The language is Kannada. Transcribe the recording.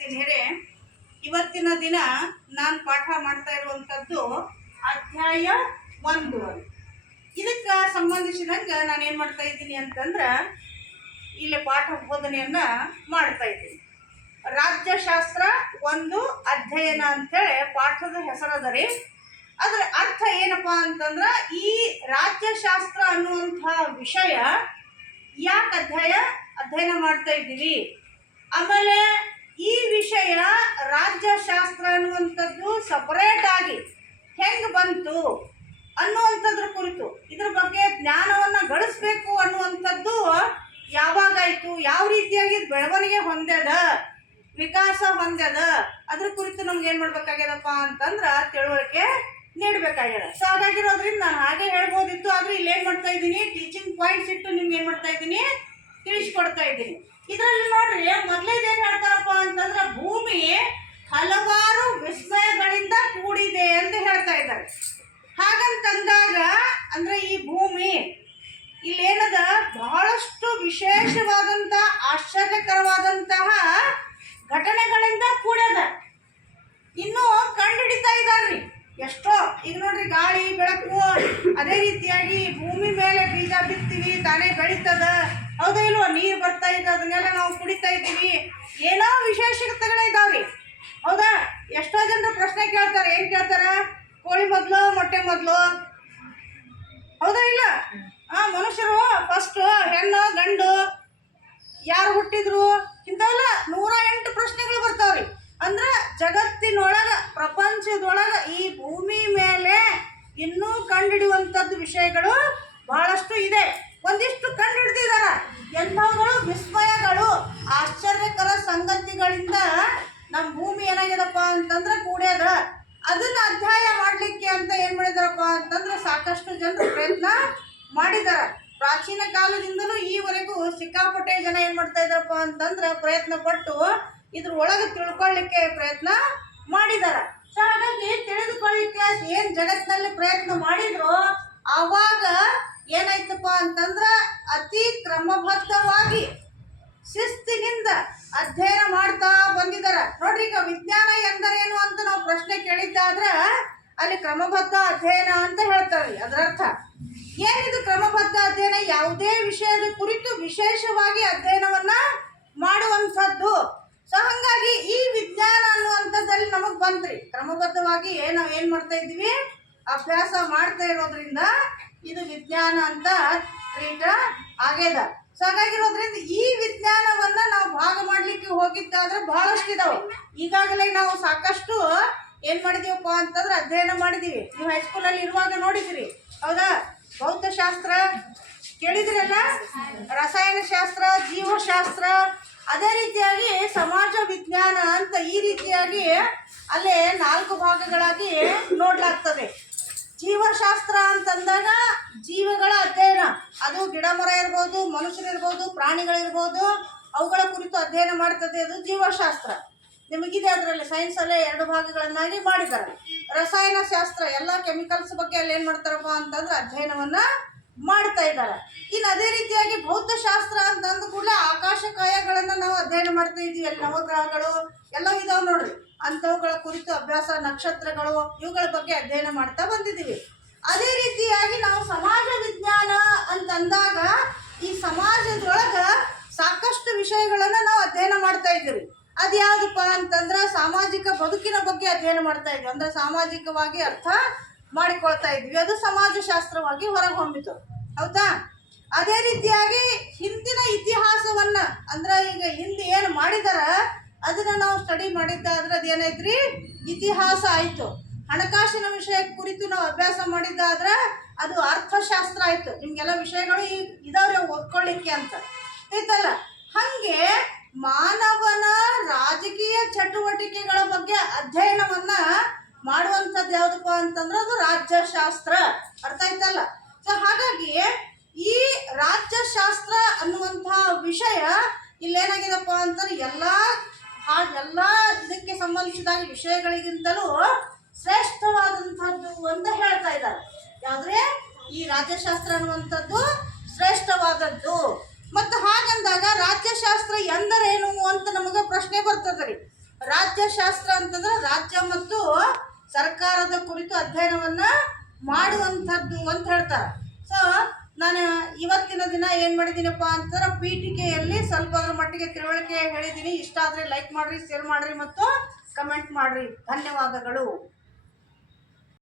ವಿದ್ಯಾರ್ಥಿನಿಯರೇ, ಇವತ್ತಿನ ದಿನ ನಾನು ಪಾಠ ಮಾಡ್ತಾ ಇರುವಂಥದ್ದು ಅಧ್ಯಾಯ 1. ಇದಕ್ಕೆ ಸಂಬಂಧಿಸಿದಂಗೆ ನಾನು ಏನು ಮಾಡ್ತಾ ಇದ್ದೀನಿ ಅಂತಂದ್ರೆ ಇಲ್ಲಿ ಪಾಠ ಬೋಧನೆಯನ್ನು ಮಾಡ್ತಾ ಇದ್ದೀನಿ. ರಾಜ್ಯಶಾಸ್ತ್ರ 1 ಅಧ್ಯಯನ ಅಂಥೇಳಿ ಪಾಠದ ಹೆಸರದ ರೀ. ಅದರ ಅರ್ಥ ಏನಪ್ಪ ಅಂತಂದ್ರೆ ಈ ರಾಜ್ಯಶಾಸ್ತ್ರ ಅನ್ನುವಂಥ ವಿಷಯ ಯಾಕೆ ಅಧ್ಯಯನ ಮಾಡ್ತಾ ಇದ್ದೀವಿ, ಆಮೇಲೆ ಈ ವಿಷಯ ರಾಜ್ಯಶಾಸ್ತ್ರ ಅನ್ನುವಂಥದ್ದು ಸಪರೇಟ್ ಆಗಿ ಹೆಂಗೆ ಬಂತು ಅನ್ನುವಂಥದ್ರ ಕುರಿತು, ಇದ್ರ ಬಗ್ಗೆ ಜ್ಞಾನವನ್ನು ಗಳಿಸ್ಬೇಕು ಅನ್ನುವಂಥದ್ದು ಯಾವಾಗಾಯಿತು, ಯಾವ ರೀತಿಯಾಗಿ ಬೆಳವಣಿಗೆ ಹೊಂದ್ಯದ, ವಿಕಾಸ ಹೊಂದ್ಯದ, ಅದ್ರ ಕುರಿತು ನಮ್ಗೆ ಏನು ಮಾಡ್ಬೇಕಾಗ್ಯದಪ್ಪ ಅಂತಂದ್ರೆ ತಿಳುವಳಿಕೆ ನೀಡಬೇಕಾಗ್ಯದ. ಸೊ ಹಾಗಾಗಿರೋದ್ರಿಂದ ನಾನು ಹಾಗೆ ಹೇಳ್ಬೋದಿತ್ತು, ಆದರೆ ಇಲ್ಲಿ ಏನು ಮಾಡ್ತಾ ಇದ್ದೀನಿ, ಟೀಚಿಂಗ್ ಪಾಯಿಂಟ್ಸ್ ಇಟ್ಟು ನಿಮ್ಗೆ ಏನು ಮಾಡ್ತಾ ಇದ್ದೀನಿ, ತಿಳಿಸ್ಕೊಡ್ತಾ ಇದ್ದೀನಿ. ಇದರಲ್ಲಿ ನೋಡ್ರಿ, ಮೊದಲೇದೇನು ಹೇಳ್ತಾರಪ್ಪ ಅಂತಂದ್ರೆ ಭೂಮಿ ಹಲವಾರು ವಿಸ್ಮಯಗಳಿಂದ ಕೂಡಿದೆ ಅಂತ ಹೇಳ್ತಾ ಇದ್ದಾರೆ. ಹಾಗಂತಂದಾಗ ಅಂದ್ರೆ ಈ ಭೂಮಿ ಇಲ್ಲೇನದ ಬಹಳಷ್ಟು ವಿಶೇಷವಾದಂಥ ಆಶ್ಚರ್ಯಕರವಾದಂತಹ ಘಟನೆಗಳಿಂದ ಕೂಡ್ಯದ. ಇನ್ನೂ ಕಂಡುಹಿಡಿತಾ ಇದ್ದಾರ್ರಿ ಎಷ್ಟೋ. ಈಗ ನೋಡ್ರಿ, ಗಾಳಿ ಬೆಳಕು, ಅದೇ ರೀತಿಯಾಗಿ ಭೂಮಿ ಮೇಲೆ ಬೀಜ ಬಿತ್ತೀವಿ, ತಾನೇ ಬೆಳೀತದ, ಹೌದಾ ಇಲ್ವ, ನೀರು ಬರ್ತಾ ಇದೆ, ಅದನ್ನೆಲ್ಲ ನಾವು ಕುಡಿತಾ ಇದ್ದೀವಿ, ಏನೋ ವಿಶೇಷತೆಗಳಿದ್ದಾವ್ರಿ, ಹೌದಾ. ಎಷ್ಟೋ ಜನರು ಪ್ರಶ್ನೆ ಕೇಳ್ತಾರೆ, ಏನು ಕೇಳ್ತಾರ, ಕೋಳಿ ಮೊದಲು ಮೊಟ್ಟೆ ಮೊದಲು, ಹೌದಾ ಇಲ್ಲ, ಮನುಷ್ಯರು ಫಸ್ಟ್ ಹೆಣ್ಣು ಗಂಡು, ಯಾರು ಹುಟ್ಟಿದ್ರು, ಇಂಥವೆಲ್ಲ 108 ಪ್ರಶ್ನೆಗಳು ಬರ್ತಾವ್ರಿ. ಅಂದ್ರೆ ಜಗತ್ತಿನೊಳಗೆ, ಪ್ರಪಂಚದೊಳಗೆ ಈ ಭೂಮಿ ಮೇಲೆ ಇನ್ನೂ ಕಂಡುಹಿಡಿಯುವಂಥದ್ದು ವಿಷಯಗಳು ಬಹಳಷ್ಟು ಇದೆ. ಒಂದಿಷ್ಟು ಕಂಡುಹಿಡ್ದಿದಾರ, ಎಂಥವುಗಳು ವಿಸ್ಮಯಗಳು, ಆಶ್ಚರ್ಯಕರ ಸಂಗತಿಗಳಿಂದ ನಮ್ಮ ಭೂಮಿ ಏನಾಗ್ಯದಪ್ಪ ಅಂತಂದ್ರೆ ಕೂಡ್ಯದ. ಅದನ್ನ ಅಧ್ಯಯನ ಮಾಡಲಿಕ್ಕೆ ಅಂತ ಏನು ಮಾಡಿದಾರಪ್ಪ ಅಂತಂದ್ರೆ ಸಾಕಷ್ಟು ಜನರು ಪ್ರಯತ್ನ ಮಾಡಿದಾರ. ಪ್ರಾಚೀನ ಕಾಲದಿಂದಲೂ ಈವರೆಗೂ ಸಿಕ್ಕಾಪಟ್ಟೆ ಜನ ಏನು ಮಾಡ್ತಾ ಇದ್ದಾರಪ್ಪ ಅಂತಂದ್ರೆ ಪ್ರಯತ್ನ ಪಟ್ಟು ಇದ್ರ ಒಳಗೆ ತಿಳ್ಕೊಳ್ಳಿಕ್ಕೆ ಪ್ರಯತ್ನ ಮಾಡಿದಾರ. ಸೊ ಹಾಗಾಗಿ ತಿಳಿದುಕೊಳ್ಳಿಕ್ಕೆ ಏನು ಜಗತ್ತಿನಲ್ಲಿ ಪ್ರಯತ್ನ ಮಾಡಿದ್ರು, ಆವಾಗ ಏನಾಯ್ತಪ್ಪ ಅಂತಂದ್ರೆ ಅತಿ ಕ್ರಮಬದ್ಧವಾಗಿ ಶಿಸ್ತಿನಿಂದ ಅಧ್ಯಯನ ಮಾಡ್ತಾ ಬಂದಿದಾರ. ನೋಡ್ರಿ, ಈಗ ವಿಜ್ಞಾನ ಎಂದರೇನು ಅಂತ ನಾವು ಪ್ರಶ್ನೆ ಕೇಳಿದ್ದಾದ್ರೆ ಅಲ್ಲಿ ಕ್ರಮಬದ್ಧ ಅಧ್ಯಯನ ಅಂತ ಹೇಳ್ತಾರೆ. ಅದರ ಅರ್ಥ ಏನಿದು ಕ್ರಮಬದ್ಧ ಅಧ್ಯಯನ, ಯಾವುದೇ ವಿಷಯದ ಕುರಿತು ವಿಶೇಷವಾಗಿ ಅಧ್ಯಯನವನ್ನ ಮಾಡುವಂಥದ್ದು. ಸೊ ಹಾಗಾಗಿ ಈ ವಿಜ್ಞಾನ ಅನ್ನುವಂಥದ್ದಲ್ಲಿ ನಮಗೆ ಬಂತ್ರಿ, ಕ್ರಮಬದ್ಧವಾಗಿ ನಾವು ಏನು ಮಾಡ್ತಾ ಇದ್ದೀವಿ, ಅಭ್ಯಾಸ ಮಾಡ್ತಾ ಇರೋದ್ರಿಂದ ಇದು ವಿಜ್ಞಾನ ಅಂತ ಟ್ರೀಟ್ ಆಗ್ಯದ. ಸೊ ಹಾಗಾಗಿರೋದ್ರಿಂದ ಈ ವಿಜ್ಞಾನವನ್ನ ನಾವು ಭಾಗ ಮಾಡ್ಲಿಕ್ಕೆ ಹೋಗಿದ್ದಾದ್ರೆ ಬಹಳಷ್ಟು ಇದಾವೆ. ಈಗಾಗಲೇ ನಾವು ಸಾಕಷ್ಟು ಏನ್ ಮಾಡಿದೀವಪ್ಪ ಅಂತಂದ್ರೆ ಅಧ್ಯಯನ ಮಾಡಿದೀವಿ. ನೀವು ಹೈಸ್ಕೂಲಲ್ಲಿ ಇರುವಾಗ ನೋಡಿದಿರಿ, ಹೌದಾ. ಭೌತಶಾಸ್ತ್ರ ಕೇಳಿದಿರಲ್ಲ, ರಸಾಯನಶಾಸ್ತ್ರ, ಜೀವಶಾಸ್ತ್ರ, ಅದೇ ರೀತಿಯಾಗಿ ಸಮಾಜ ವಿಜ್ಞಾನ ಅಂತ ಈ ರೀತಿಯಾಗಿ ಅಲ್ಲೇ 4 ಭಾಗಗಳಾಗಿ ನೋಡ್ಲಾಗ್ತದೆ. ಜೀವಶಾಸ್ತ್ರ ಅಂತಂದಾಗ ಜೀವಗಳ ಅಧ್ಯಯನ, ಅದು ಗಿಡ ಮರ ಇರ್ಬೋದು, ಮನುಷ್ಯರಿರ್ಬೋದು, ಪ್ರಾಣಿಗಳಿರ್ಬೋದು, ಅವುಗಳ ಕುರಿತು ಅಧ್ಯಯನ ಮಾಡ್ತದೆ, ಅದು ಜೀವಶಾಸ್ತ್ರ. ನಿಮಗಿದೆ ಅದರಲ್ಲಿ ಸೈನ್ಸಲ್ಲೇ 2 ಭಾಗಗಳನ್ನಾಗಿ ಮಾಡಿದ್ದಾರೆ. ರಸಾಯನಶಾಸ್ತ್ರ ಎಲ್ಲ ಕೆಮಿಕಲ್ಸ್ ಬಗ್ಗೆ ಅಲ್ಲಿ ಏನು ಮಾಡ್ತಾರಪ್ಪ ಅಂತಂದ್ರೆ ಅಧ್ಯಯನವನ್ನ ಮಾಡ್ತಾ ಇದ್ದಾರೆ. ಇನ್ನು ಅದೇ ರೀತಿಯಾಗಿ ಭೌತಶಾಸ್ತ್ರ ಅಂತಂದು ಕೂಡ ಆಕಾಶಕಾಯಗಳನ್ನು ನಾವು ಅಧ್ಯಯನ ಮಾಡ್ತಾ ಇದ್ದೀವಿ. ಅಲ್ಲಿ ನವಗ್ರಹಗಳು ಎಲ್ಲವೂ ಇದಾವೆ ನೋಡ್ರಿ, ಅಂಥವುಗಳ ಕುರಿತು ಅಭ್ಯಾಸ, ನಕ್ಷತ್ರಗಳು, ಇವುಗಳ ಬಗ್ಗೆ ಅಧ್ಯಯನ ಮಾಡ್ತಾ ಬಂದಿದ್ದೀವಿ. ಅದೇ ರೀತಿಯಾಗಿ ನಾವು ಸಮಾಜ ವಿಜ್ಞಾನ ಅಂತಂದಾಗ ಈ ಸಮಾಜದೊಳಗೆ ಸಾಕಷ್ಟು ವಿಷಯಗಳನ್ನು ನಾವು ಅಧ್ಯಯನ ಮಾಡ್ತಾ ಇದ್ದೀವಿ. ಅದು ಯಾವುದಪ್ಪ ಅಂತಂದ್ರೆ ಸಾಮಾಜಿಕ ಬದುಕಿನ ಬಗ್ಗೆ ಅಧ್ಯಯನ ಮಾಡ್ತಾ ಇದ್ವಿ, ಅಂದ್ರೆ ಸಾಮಾಜಿಕವಾಗಿ ಅರ್ಥ ಮಾಡಿಕೊಳ್ತಾ ಇದ್ವಿ. ಅದು ಸಮಾಜಶಾಸ್ತ್ರವಾಗಿ ಹೊರಗೆ ಹೊಮ್ಮಿತು, ಹೌದಾ. ಅದೇ ರೀತಿಯಾಗಿ ಹಿಂದಿನ ಇತಿಹಾಸವನ್ನ, ಅಂದ್ರೆ ಈಗ ಹಿಂದೆ ಏನು ಮಾಡಿದಾರ ಅದನ್ನ ನಾವು ಸ್ಟಡಿ ಮಾಡಿದ್ದಾದ್ರೆ ಅದೇನೈತ್ರಿ, ಇತಿಹಾಸ ಆಯಿತು. ಹಣಕಾಸಿನ ವಿಷಯ ಕುರಿತು ನಾವು ಅಭ್ಯಾಸ ಮಾಡಿದ್ದಾದ್ರೆ ಅದು ಅರ್ಥಶಾಸ್ತ್ರ ಆಯಿತು. ನಿಮಗೆಲ್ಲ ವಿಷಯಗಳು ಇದಾವ್ರೆ ಓದ್ಕೊಳ್ಳಿಕ್ಕೆ ಅಂತ ಐತಲ್ಲ. ಹಾಗೆ ಮಾನವನ ರಾಜಕೀಯ ಚಟುವಟಿಕೆಗಳ ಬಗ್ಗೆ ಅಧ್ಯಯನವನ್ನ ಮಾಡುವಂಥದ್ದು ಯಾವುದಪ್ಪ ಅಂತಂದ್ರೆ ಅದು ರಾಜ್ಯಶಾಸ್ತ್ರ. ಅರ್ಥ ಆಯ್ತಲ್ಲ. ಸೊ ಹಾಗಾಗಿ ಈ ರಾಜ್ಯಶಾಸ್ತ್ರ ಅನ್ನುವಂಥ ವಿಷಯ ಇಲ್ಲೇನಾಗಿದೆಪ್ಪ ಅಂತಂದ್ರೆ ಎಲ್ಲ ಇದಕ್ಕೆ ಸಂಬಂಧಿಸಿದ ವಿಷಯಗಳಿಗಿಂತಲೂ ಶ್ರೇಷ್ಠವಾದಂಥದ್ದು ಅಂತ ಹೇಳ್ತಾ ಇದ್ದಾರೆ. ಯಾವುದ್ರೆ ಈ ರಾಜ್ಯಶಾಸ್ತ್ರ ಅನ್ನುವಂಥದ್ದು ಶ್ರೇಷ್ಠವಾದದ್ದು. ಮತ್ತು ಹಾಗಂದಾಗ ರಾಜ್ಯಶಾಸ್ತ್ರ ಎಂದರೇನು ಅಂತ ನಮಗೆ ಪ್ರಶ್ನೆ ಬರ್ತದೆ ರೀ. ರಾಜ್ಯಶಾಸ್ತ್ರ ಅಂತಂದ್ರೆ ರಾಜ್ಯ ಮತ್ತು ಸರ್ಕಾರದ ಕುರಿತು ಅಧ್ಯಯನವನ್ನ ಮಾಡುವಂಥದ್ದು ಅಂತ ಹೇಳ್ತಾರೆ. ಸೊ ನಾನು ಇವತ್ತಿನ ದಿನ ಏನು ಮಾಡಿದ್ದೀನಪ್ಪ ಅಂತಂದ್ರೆ ಪೀಠಿಕೆಯಲ್ಲಿ ಸ್ವಲ್ಪ ಅದ್ರ ಮಟ್ಟಿಗೆ ತಿಳುವಳಿಕೆ ಹೇಳಿದ್ದೀನಿ. ಇಷ್ಟ ಆದರೆ ಲೈಕ್ ಮಾಡಿರಿ, ಶೇರ್ ಮಾಡಿರಿ ಮತ್ತು ಕಮೆಂಟ್ ಮಾಡಿರಿ. ಧನ್ಯವಾದಗಳು.